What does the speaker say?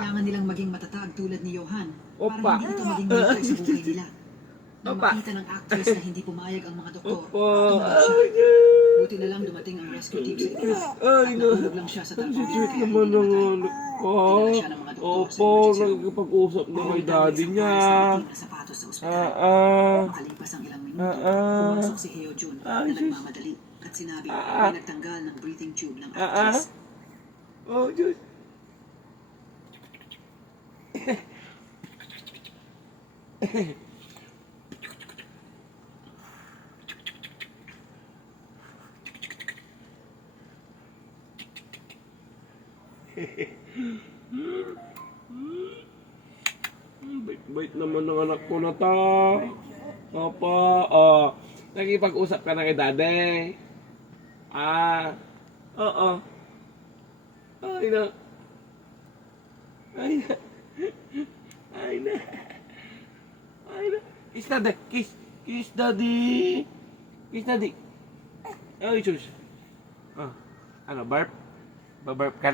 Kailangan nilang maging matatag tulad ni Johan Opa. para hindi ito maging multo sa buhay nila. Nang Opa. makita ng actress na hindi pumayag ang mga doktor, Opo. tumawag siya. Ay, Buti na lang dumating ang rescue team sa itaas ay, at nahulog lang siya sa ang tarpaulin sweet kaya naman hindi ng namatay. anak ko. Dinala siya ng mga doktor sa Opo, emergency room. nagkipag-usap na kay daddy Isang niya. pares na itim na sapatos sa ospital. Makalipas ang ilang minuto, pumasok si Heo Jun na nagmamadali at sinabi may nagtanggal ng breathing tube ng actress. Oh, Diyos. Bait naman ng anak ko na ta. Opo, nakipag-usap ka na kay daddy. Oo. Ay na. Ay na. Ay na. Ay na. Kiss daddy. Kiss. Kiss daddy. Kiss daddy. Ay, sus. Ano, barf? Babarf ka na?